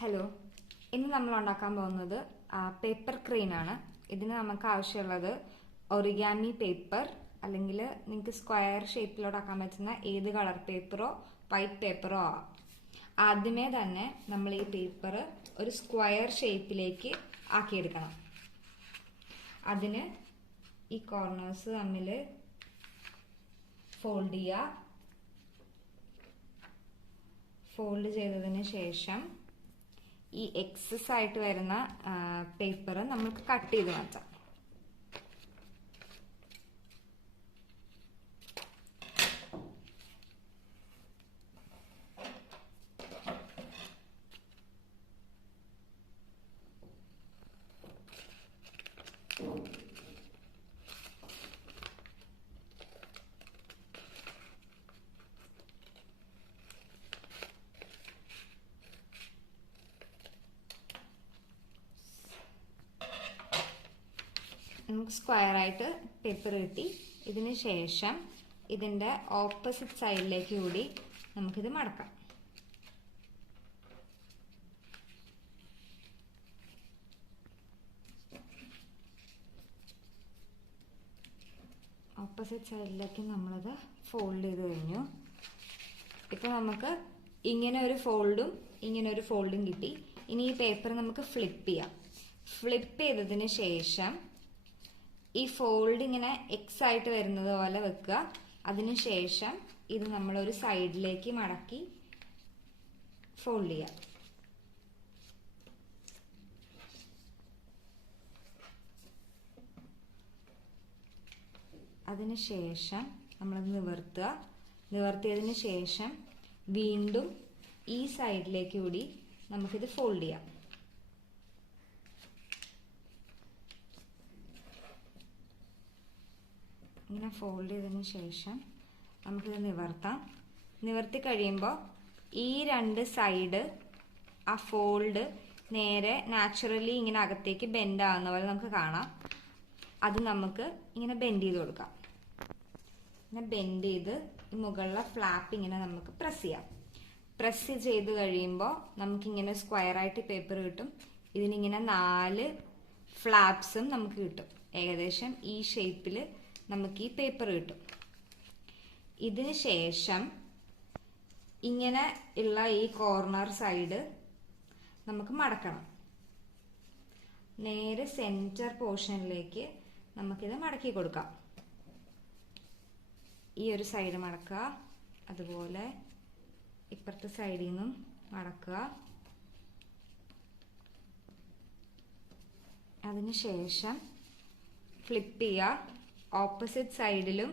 Hello, ഇന്ന് നമ്മൾ ഉണ്ടാക്കാൻ പോകുന്നത് പേപ്പർ ക്രെയിൻ ആണ്. ഇതിന് നമുക്ക് ആവശ്യമുള്ളത് ഒറിഗാമി പേപ്പർ, അല്ലെങ്കിൽ നിങ്ങൾക്ക് സ്ക്വയർ ഷേപ്പിലോട്ടാക്കാൻ പറ്റുന്ന ഏത് കളർ പേപ്പറോ വൈറ്റ് പേപ്പറോ ആവാം. ആദ്യമേ തന്നെ നമ്മൾ ഈ പേപ്പർ ഒരു സ്ക്വയർ ഷേപ്പിലേക്ക് ആക്കിയെടുക്കണം. അതിന് ഈ കോർണേഴ്സ് തമ്മിൽ ഫോൾഡ് ചെയ്യുക. ഫോൾഡ് ചെയ്തതിന് ശേഷം ഈ എക്സസ് ആയിട്ട് വരുന്ന പേപ്പർ നമുക്ക് കട്ട് ചെയ്ത് മാറ്റാം. നമുക്ക് സ്ക്വയർ ആയിട്ട് പേപ്പർ കിട്ടി. ഇതിന് ശേഷം ഇതിൻ്റെ ഓപ്പോസിറ്റ് സൈഡിലേക്ക് കൂടി നമുക്കിത് മടക്കാം. ഓപ്പോസിറ്റ് സൈഡിലേക്ക് നമ്മളത് ഫോൾഡ് ചെയ്ത് കഴിഞ്ഞു. ഇപ്പം നമുക്ക് ഇങ്ങനെ ഒരു ഫോൾഡും ഇങ്ങനെ ഒരു ഫോൾഡും കിട്ടി. ഇനി ഈ പേപ്പർ നമുക്ക് ഫ്ലിപ്പ് ചെയ്യാം. ഫ്ലിപ്പ് ചെയ്തതിന് ശേഷം ഈ ഫോൾഡ് ഇങ്ങനെ എക്സ് ആയിട്ട് വരുന്നത് പോലെ വെക്കുക. അതിനുശേഷം ഇത് നമ്മളൊരു സൈഡിലേക്ക് മടക്കി ഫോൾഡ് ചെയ്യാം. അതിനുശേഷം നമ്മൾ നിവർത്തിയതിന് ശേഷം വീണ്ടും ഈ സൈഡിലേക്ക് കൂടി നമുക്കിത് ഫോൾഡ് ചെയ്യാം. ഇങ്ങനെ ഫോൾഡ് ചെയ്തതിന് ശേഷം നമുക്കിത് നിവർത്തി കഴിയുമ്പോൾ ഈ രണ്ട് സൈഡ് ആ ഫോൾഡ് നേരെ നാച്ചുറലി ഇങ്ങനെ അകത്തേക്ക് ബെൻഡ് ആവുന്ന പോലെ നമുക്ക് കാണാം. അത് നമുക്ക് ഇങ്ങനെ ബെൻഡ് ചെയ്ത് കൊടുക്കാം. ഇങ്ങനെ ബെൻഡ് ചെയ്ത് ഈ മുകളിലെ ഫ്ലാപ്പ് ഇങ്ങനെ നമുക്ക് പ്രസ് ചെയ്യാം. പ്രസ് ചെയ്ത് കഴിയുമ്പോൾ നമുക്കിങ്ങനെ സ്ക്വയറായിട്ട് പേപ്പർ കിട്ടും. ഇതിനിങ്ങനെ 4 ഫ്ലാപ്സും നമുക്ക് കിട്ടും. ഏകദേശം ഈ ഷേപ്പിൽ നമുക്ക് ഈ പേപ്പർ കിട്ടും. ഇതിന് ശേഷം ഇങ്ങനെ ഉള്ള ഈ കോർണർ സൈഡ് നമുക്ക് മടക്കണം. നേരെ സെൻറ്റർ പോർഷനിലേക്ക് നമുക്കിത് മടക്കി കൊടുക്കാം. ഈ ഒരു സൈഡ് മടക്കുക, അതുപോലെ ഇപ്പുറത്തെ സൈഡിൽ നിന്നും മടക്കുക. അതിന് ശേഷം ഫ്ലിപ്പ് ചെയ്യുക. ഓപ്പോസിറ്റ് സൈഡിലും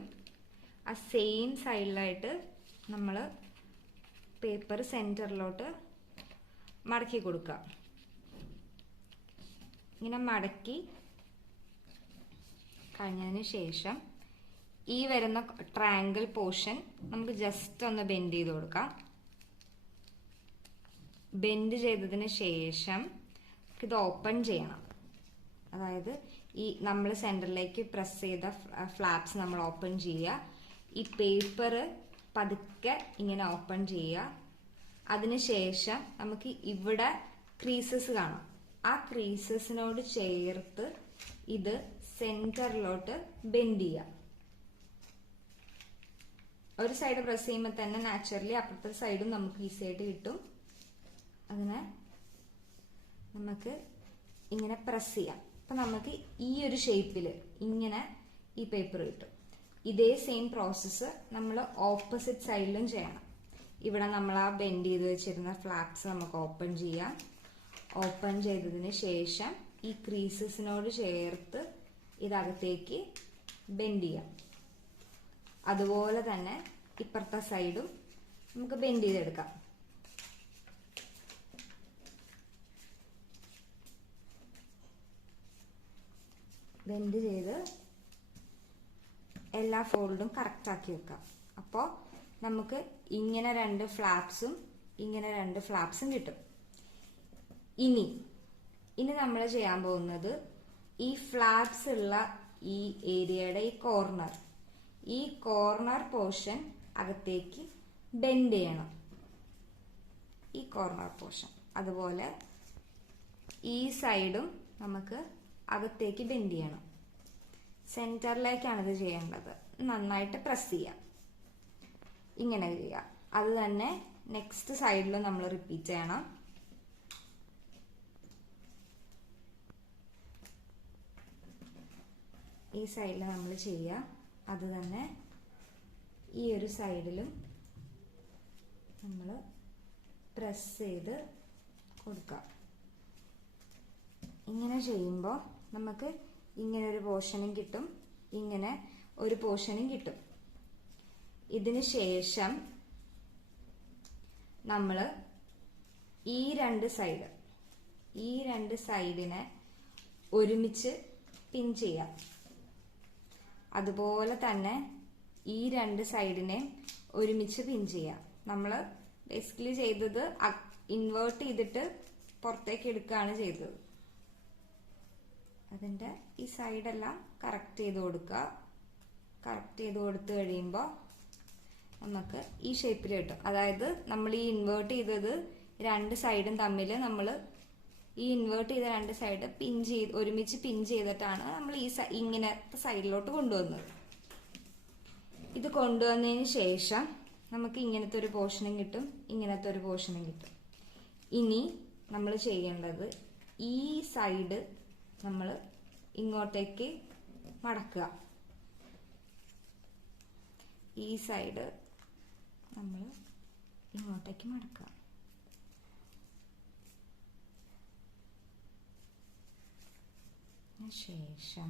ആ സെയിം സൈഡിലായിട്ട് നമ്മൾ പേപ്പർ സെൻറ്ററിലോട്ട് മടക്കി കൊടുക്കുക. ഇങ്ങനെ മടക്കി കഴിഞ്ഞതിന് ശേഷം ഈ വരുന്ന ട്രയാങ്കിൾ പോർഷൻ നമുക്ക് ജസ്റ്റ് ഒന്ന് ബെൻഡ് ചെയ്ത് കൊടുക്കാം. ബെൻഡ് ചെയ്തതിന് ശേഷം ഇത് ഓപ്പൺ ചെയ്യണം. അതായത് ഈ നമ്മൾ സെൻറ്ററിലേക്ക് പ്രസ് ചെയ്ത ഫ്ലാപ്സ് നമ്മൾ ഓപ്പൺ ചെയ്യുക. ഈ പേപ്പർ പതുക്കെ ഇങ്ങനെ ഓപ്പൺ ചെയ്യുക. അതിനുശേഷം നമുക്ക് ഇവിടെ ക്രീസസ് കാണാം. ആ ക്രീസസിനോട് ചേർത്ത് ഇത് സെൻറ്ററിലോട്ട് ബെൻഡ് ചെയ്യുക. ഒരു സൈഡ് പ്രസ് ചെയ്യുമ്പോൾ തന്നെ നാച്ചുറലി അപ്പുറത്തെ സൈഡും നമുക്ക് ഈസി ആയിട്ട് കിട്ടും. അതിനെ നമുക്ക് ഇങ്ങനെ പ്രസ് ചെയ്യാം. അപ്പം നമുക്ക് ഈ ഒരു ഷേപ്പിൽ ഇങ്ങനെ ഈ പേപ്പർ കിട്ടും. ഇതേ സെയിം പ്രോസസ്സ് നമ്മൾ ഓപ്പോസിറ്റ് സൈഡിലും ചെയ്യണം. ഇവിടെ നമ്മൾ ആ ബെൻഡ് ചെയ്ത് വെച്ചിരുന്ന ഫ്ലാപ്സ് നമുക്ക് ഓപ്പൺ ചെയ്യാം. ഓപ്പൺ ചെയ്തതിന് ശേഷം ഈ ക്രീസസിനോട് ചേർത്ത് ഇതകത്തേക്ക് ബെൻഡ് ചെയ്യാം. അതുപോലെ തന്നെ ഇപ്പുറത്തെ സൈഡും നമുക്ക് ബെൻഡ് ചെയ്തെടുക്കാം. ബെൻഡ് ചെയ്ത് എല്ലാ ഫോൾഡും കറക്റ്റ് ആക്കി വെക്കാം. അപ്പോൾ നമുക്ക് ഇങ്ങനെ 2 ഫ്ലാപ്സും ഇങ്ങനെ 2 ഫ്ലാപ്സും കിട്ടും. ഇനി നമ്മൾ ചെയ്യാൻ പോകുന്നത് ഈ ഫ്ലാപ്സ് ഉള്ള ഈ ഏരിയയുടെ ഈ കോർണർ പോർഷൻ അകത്തേക്ക് ബെൻഡ് ചെയ്യണം. ഈ കോർണർ പോർഷൻ അതുപോലെ ഈ സൈഡും നമുക്ക് അകത്തേക്ക് ബെൻഡ് ചെയ്യണം. സെന്ററിലേക്കാണ് ഇത് ചെയ്യേണ്ടത്. നന്നായിട്ട് പ്രസ് ചെയ്യാം. ഇങ്ങനെ ചെയ്യാം. അത് തന്നെ നെക്സ്റ്റ് സൈഡിലും നമ്മൾ റിപ്പീറ്റ് ചെയ്യണം. ഈ സൈഡിൽ നമ്മൾ ചെയ്യുക. അത് തന്നെ ഈ ഒരു സൈഡിലും നമ്മൾ പ്രസ് ചെയ്ത് കൊടുക്കുക. ഇങ്ങനെ ചെയ്യുമ്പോൾ നമുക്ക് ഇങ്ങനെ ഒരു പോർഷനും കിട്ടും, ഇങ്ങനെ ഒരു പോർഷനും കിട്ടും. ഇതിന് ശേഷം നമ്മൾ ഈ രണ്ട് സൈഡിനെ ഒരുമിച്ച് പിൻ ചെയ്യാം. അതുപോലെ തന്നെ ഈ രണ്ട് സൈഡിനെ ഒരുമിച്ച് പിൻ ചെയ്യാം. നമ്മൾ ബേസിക്കലി ചെയ്തത് ഇൻവേർട്ട് ചെയ്തിട്ട് പുറത്തേക്ക് എടുക്കുകയാണ് ചെയ്തത്. അതിൻ്റെ ഈ സൈഡെല്ലാം കറക്റ്റ് ചെയ്ത് കൊടുക്കുക. കറക്റ്റ് ചെയ്ത് കൊടുത്തു കഴിയുമ്പോൾ നമുക്ക് ഈ ഷേപ്പിൽ കിട്ടും. അതായത് നമ്മൾ ഈ ഇൻവേർട്ട് ചെയ്തത് രണ്ട് സൈഡും തമ്മിൽ നമ്മൾ ഈ ഇൻവേർട്ട് ചെയ്ത രണ്ട് സൈഡ് ഒരുമിച്ച് പിൻ ചെയ്തിട്ടാണ് നമ്മൾ ഈ ഇങ്ങനത്തെ സൈഡിലോട്ട് കൊണ്ടുവന്നത്. ഇത് കൊണ്ടുവന്നതിന് ശേഷം നമുക്ക് ഇങ്ങനത്തെ ഒരു പോർഷനും കിട്ടും, ഇങ്ങനത്തെ ഒരു പോർഷനും കിട്ടും. ഇനി നമ്മൾ ചെയ്യേണ്ടത് ഈ സൈഡ് നമ്മൾ ഇങ്ങോട്ടേക്ക് മടക്കുക. ഈ സൈഡ് നമ്മൾ ഇങ്ങോട്ടേക്ക് മടക്കുക. ശേഷം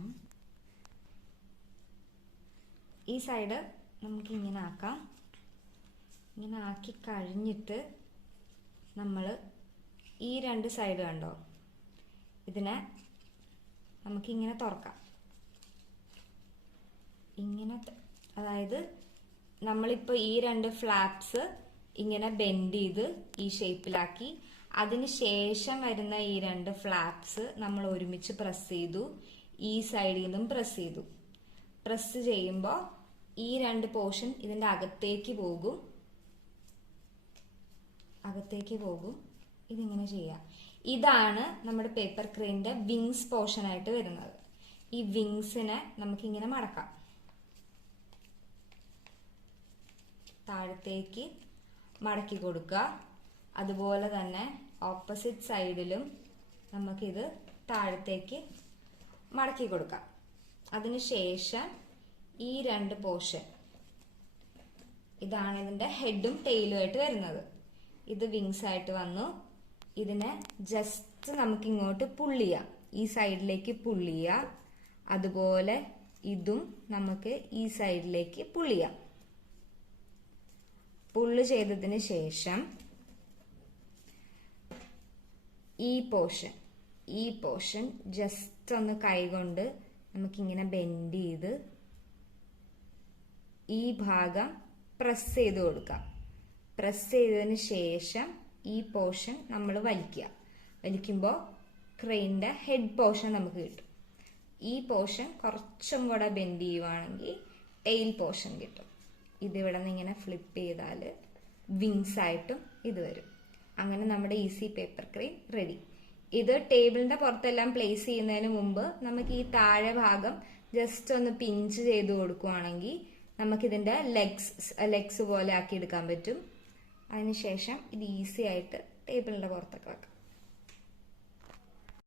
ഈ സൈഡ് നമുക്ക് ഇങ്ങനെ ആക്കാം. ഇങ്ങനെ ആക്കി കഴിഞ്ഞിട്ട് നമ്മൾ ഈ രണ്ട് സൈഡ് കണ്ടോ, ഇതിനെ നമുക്കിങ്ങനെ തുറക്കാം. ഇങ്ങനെ, അതായത് നമ്മളിപ്പോൾ ഈ രണ്ട് ഫ്ലാപ്സ് ഇങ്ങനെ ബെൻഡ് ചെയ്ത് ഈ ഷേപ്പിലാക്കി. അതിന് ശേഷം വരുന്ന ഈ രണ്ട് ഫ്ലാപ്സ് നമ്മൾ ഒരുമിച്ച് പ്രസ് ചെയ്തു. ഈ സൈഡിൽ നിന്നും പ്രസ് ചെയ്തു. പ്രസ് ചെയ്യുമ്പോൾ ഈ രണ്ട് പോർഷൻ ഇതിൻ്റെ അകത്തേക്ക് പോകും. ഇതിങ്ങനെ ചെയ്യാം. ഇതാണ് നമ്മുടെ പേപ്പർ ക്രെയിനിന്റെ വിങ്സ് പോർഷൻ ആയിട്ട് വരുന്നത്. ഈ വിങ്സിനെ നമുക്കിങ്ങനെ മടക്കാം. താഴത്തേക്ക് മടക്കി കൊടുക്കുക. അതുപോലെ തന്നെ ഓപ്പോസിറ്റ് സൈഡിലും നമുക്കിത് താഴത്തേക്ക് മടക്കി കൊടുക്കാം. അതിനുശേഷം ഈ രണ്ട് പോർഷൻ, ഇതാണ് ഇതിന്റെ ഹെഡും ടെയിലും ആയിട്ട് വരുന്നത്. ഇത് വിങ്സ് ആയിട്ട് വന്നു. ഇതിനെ ജസ്റ്റ് നമുക്ക് ഇങ്ങോട്ട് പുള്ള് ചെയ്യാം. ഈ സൈഡിലേക്ക് പുള്ള് ചെയ്യാം. അതുപോലെ ഇതും നമുക്ക് ഈ സൈഡിലേക്ക് പുള്ള് ചെയ്യാം. പുള്ള് ചെയ്തതിന് ശേഷം ഈ പോർഷൻ ജസ്റ്റ് ഒന്ന് കൈകൊണ്ട് നമുക്കിങ്ങനെ ബെൻഡ് ചെയ്ത് ഈ ഭാഗം പ്രസ് ചെയ്ത് കൊടുക്കാം. പ്രസ് ചെയ്തതിന് ശേഷം ഈ പോർഷൻ നമ്മൾ വലിക്കുമ്പോൾ ക്രെയിനിന്റെ ഹെഡ് പോർഷൻ നമുക്ക് കിട്ടും. ഈ പോർഷൻ കുറച്ചും കൂടെ ബെൻഡ് ചെയ്യുവാണെങ്കിൽ ടെയിൽ പോർഷൻ കിട്ടും. ഇതിവിടെ നിന്ന് ഇങ്ങനെ ഫ്ലിപ്പ് ചെയ്താൽ വിങ്സ് ആയിട്ടും ഇത് വരും. അങ്ങനെ നമ്മുടെ ഈസി പേപ്പർ ക്രെയിൻ റെഡി. ഇത് ടേബിളിന്റെ പുറത്തെല്ലാം പ്ലേസ് ചെയ്യുന്നതിന് മുമ്പ് നമുക്ക് ഈ താഴെ ഭാഗം ജസ്റ്റ് ഒന്ന് പിഞ്ച് ചെയ്ത് കൊടുക്കുവാണെങ്കിൽ നമുക്കിതിന്റെ ലെഗ്സ് പോലെ ആക്കി എടുക്കാൻ പറ്റും. അതിനുശേഷം ഇത് ഈസി ആയിട്ട് ടേബിളിന്റെ പുറത്തൊക്കെ വെക്കാം.